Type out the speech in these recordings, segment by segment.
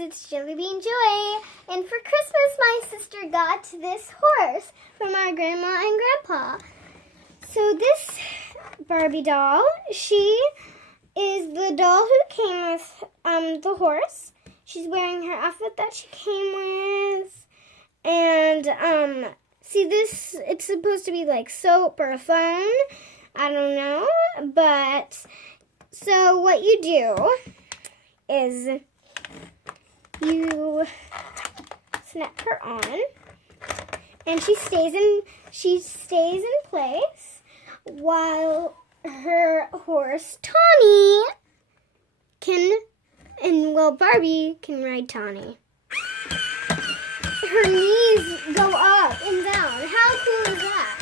it's Jellybean Joy, and for Christmas my sister got this horse from our grandma and grandpa. So this Barbie doll, she is the doll who came with the horse. She's wearing her outfit that she came with, and see this, it's supposed to be like soap or a phone, I don't know, but so what you do is you snap her on, and she stays in place while her horse Tawny Barbie can ride Tawny. Her knees go up and down. How cool is that?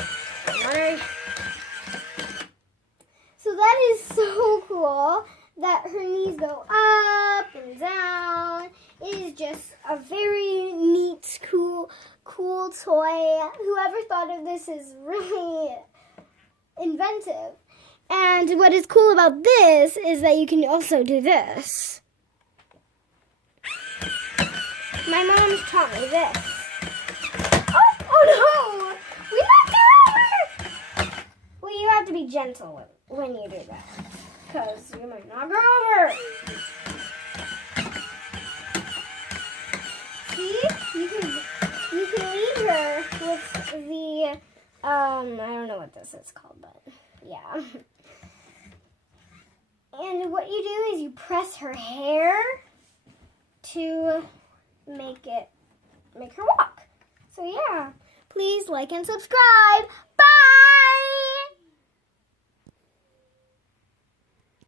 So that is so cool that her knees go up and down. It is just a very neat, cool toy. Whoever thought of this is really inventive. And what is cool about this is that you can also do this. My mom taught me this. Oh no! We knocked her over! Well, you have to be gentle when you do that, because you might knock her over. See? You can lead her with the, I don't know what this is called, but yeah. And what you do is you press her hair to make her walk. So yeah, please like and subscribe. Bye!